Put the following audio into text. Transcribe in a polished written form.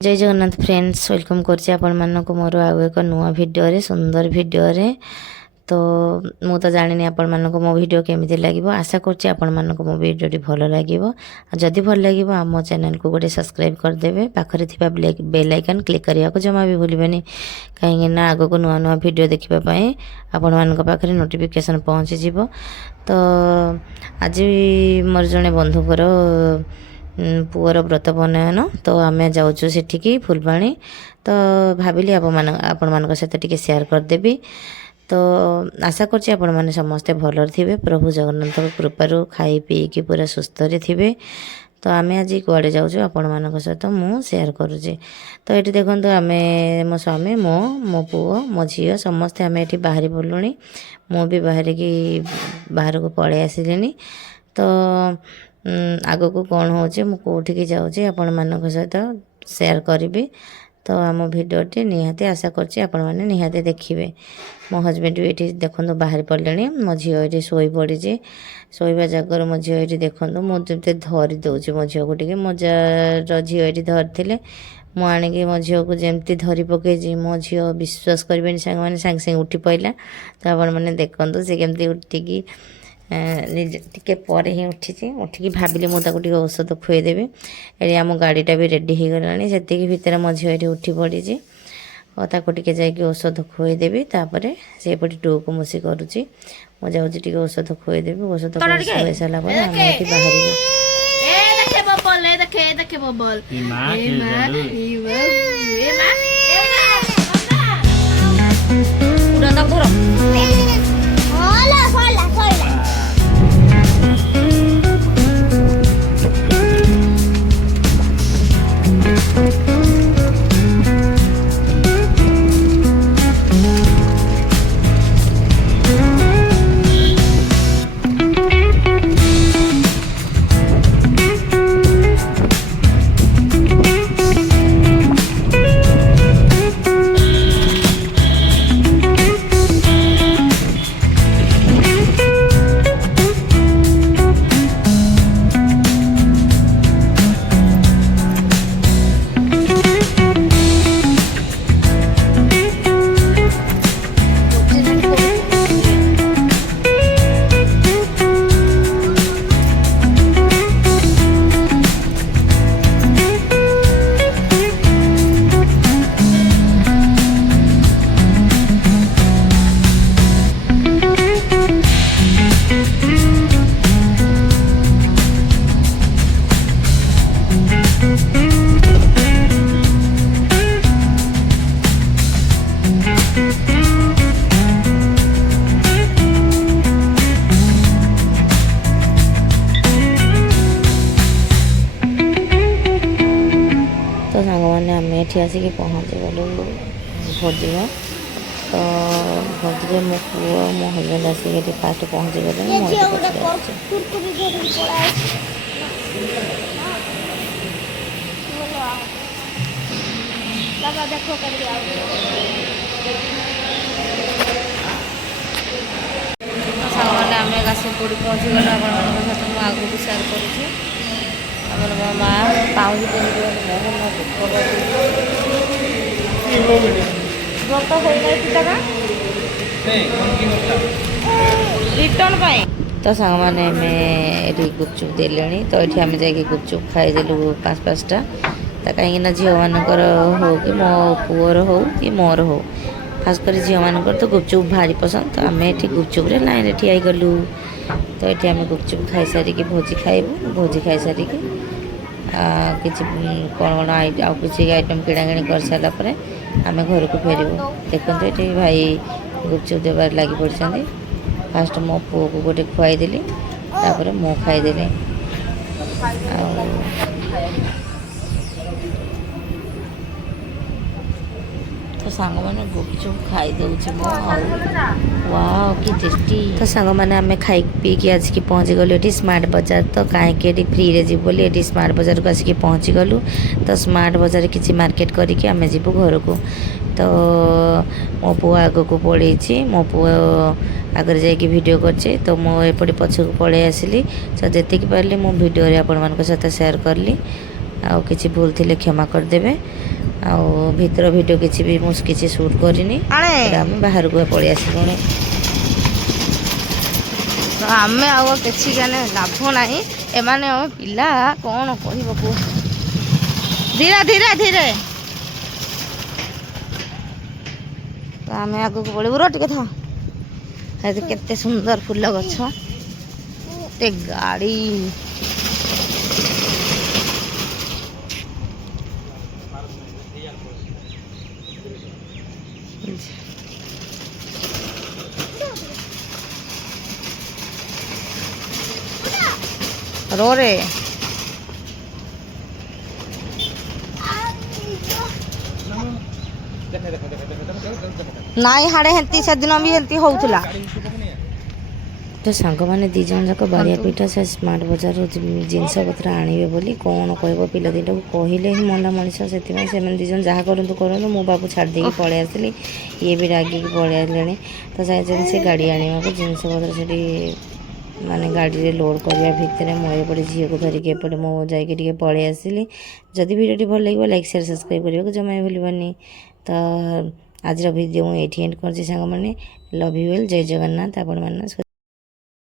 जय Jagannath friends welcome करछि आपण मानको मोर आउ एक नुआ वीडियो रे सुंदर वीडियो रे। तो मु तो जानिनी आपण मानको मो वीडियो केमिति लागिवो। आशा करछि आपण मानको मो वीडियो टी भलो लागिवो। जदि भल लागिवो हम चैनल को गोटे सब्सक्राइब कर देबे। पाखरे थिबा बेल आइकन क्लिक करिया को जमा भी भूलिबेनी, काहे ना आगो को नुआ नुआ वीडियो देखिबा पई आपण मानको पाखरे नोटिफिकेशन पहुंची जिवो। तो आज मोर जने बंधु करो पुअर व्रत बनयन, तो आम जाऊँ सेठिकी फुलबाणी। तो भाविली आपण मान सहित टिके शेयर करदेवी। तो आशा करछि आपण माने समस्ते भलर थिबे, प्रभु जगन्नाथ कृपारू खाई पी कि पूरा सुस्थ रे थिबे। तो आम आज कुआडे जाऊँ आपण मान सहित मु शेयर करुचे। तो ये देखो आम मो स्वामी मो पुओ मो झील समस्ते आम ये बाहरी पड़लुणी। मु भी बाहर को पलि आसिलिनी। तो आग को कौन हो कौटिकी जाऊँगी आपण मान सहित शेयर करी। तो आम भिडियोटी निहाती आशा करछि आपण माने निहाती देखिबे। मो हजबैंड भी ये देखो बाहर पड़े, मो झील ये शोई पड़ी। शोवा जगह मो झील ये देखो मुझे धरी दौची मो झील को टे मो जार झील ये धरते मु आणिकी मो झील को जमती धरी पकई मो झील विश्वास करें सांग मैंने सागे सागे उठी पड़ा। तो आपण मैंने देखते सी केमती उठिकी टिके पर ही उठिकी भाविली मुझे औषध खुएदेवी। ये आम गाड़ीटा भी रेडी हो गलानी, से भितर मो झील उठी पड़ी और ताको टिके जाइए औषध खुएदेवी। तापर से पटे टू को मुसी करुच्ची मु जाऊँगी औषध खुएदेवी। औषध खुए सारा आसिक पहुँची गलु भोजी। तो भोजी मो पुओ मो हजबैंड आसिक फास्ट पहुँची गले। आम गासपुर पहुँची गलु आप आग को सेयार करुँची। आमर मो माँ पाउज पिंधि व्रत हो रिटर्न पाई। तो सांग मैंने गुपचुप देले। तो ये आम जा गुपचुप खाईदेलु 5-5टा। तो कहीं झील मानकर हो कि मो पुअर हो कि मोर हो, खास कर झील मानकर तो गुपचुप भारी पसंद। तो आम ये गुपचुप लाइन ठिया गलु। तो ये आम गुपचुप खाई सारिकी भोजी खाइबू। भोजी खाई सारिकी किसी कौन आउ किसी आइटम किणाकिणी कर सारापर आम घर को फेरबू। देखते ये भाई गुपचुप देवार लगी पड़ी। फास्ट मो पुओ को गोटे खुआईदेली, तापर मो खाईदेली। तो सांग मैंने गुपचुप खाई दूसरी मो वाओ कि टेस्टी। तो सांग मैंने आम खाई पी कि आसिक पहुँची गलु ये स्मार्ट बाजार। तो कहीं फ्री रे जीव बोली ये स्मार्ट बाजार को आसिक पहुँची गलु। तो स्मार्ट बाजार किसी मार्केट करके आम जीवु घर को। तो मो पुओ आग को पड़े, मो पुओ आगे जाकि वीडियो करछे। तो मो एपटे पछक पड़े आसली। तो जी पारे मो वीडियो आपण मान सहित शेयर करली। आ किसी भूल थी क्षमा करदेवे। ଆଉ ଭିତର ଭିଡ଼ିଓ କିଛି ବି ମୁଁ କିଛି ସୁଟ୍ କରିନି। ଆମେ ବାହାରକୁ ପଳେଇ ଆସିଲୁଣି। ତ ଆମେ ଆଉ କିଛି ଜାଣେ ଲାଭ ନାହିଁ। ଏମାନେ ଆମ ପିଲା କ'ଣ କହିବ କୁହ। ଧୀରେ ଧୀରେ ଧୀରେ। ତ ଆମେ ଆଗକୁ ପଳେଇବୁ। ର ଟିକେ ଥା। କେତେ ସୁନ୍ଦର ଫୁଲ ଗଛ, ଏତେ ଗାଡ଼ି। ରେ ନାଇଁ ହାଡ଼େ ହେନ୍ତି ସେଦିନ ବି ହେନ୍ତି ହଉଥିଲା। ତ ସାଙ୍ଗମାନେ 2 ଜଣ ଯାକ ବାରିଆ ପିଠା ସେ ସ୍ମାର୍ଟ ବଜାରରୁ ଜିନିଷପତ୍ର ଆଣିବେ ବୋଲି କ'ଣ କହିବ, ପିଲା ଦିଟାକୁ କହିଲେ ହିଁ ମଣ୍ଡା ମଣିଷ। ସେଥିପାଇଁ ସେମାନେ 2 ଜଣ ଯାହା କରନ୍ତୁ ମୁଁ ବାବୁ ଛାଡ଼ି ଦେଇକି ପଳେଇ ଆସିଲି। ଇଏ ବି ରାଗିକି ପଳେଇ ଆସିଲେଣି। ତ ଯାଇଛନ୍ତି ସେ ଗାଡ଼ି ଆଣିବାକୁ ଜିନିଷପତ୍ର ସେଠି ମାନେ ଗାଡ଼ିରେ ଲୋଡ଼୍ କରିବା ଭିତରେ ମୁଁ ଏପଟେ ଝିଅକୁ ଧରିକି ଏପଟେ ମୁଁ ଯାଇକି ଟିକେ ପଳେଇ ଆସିଲି। ଯଦି ଭିଡ଼ିଓଟି ଭଲ ଲାଗିବ ଲାଇକ୍ ସେୟାର ସବସ୍କ୍ରାଇବ୍ କରିବାକୁ ଜମା ଭୁଲିବନି। ତ ଆଜିର ଭିଡ଼ିଓ ମୁଁ ଏଇଠି ଏଣ୍ଡ କରୁଛି ସାଙ୍ଗମାନେ। Love you all. ଜୟ ଜଗନ୍ନାଥ। ଆପଣମାନେ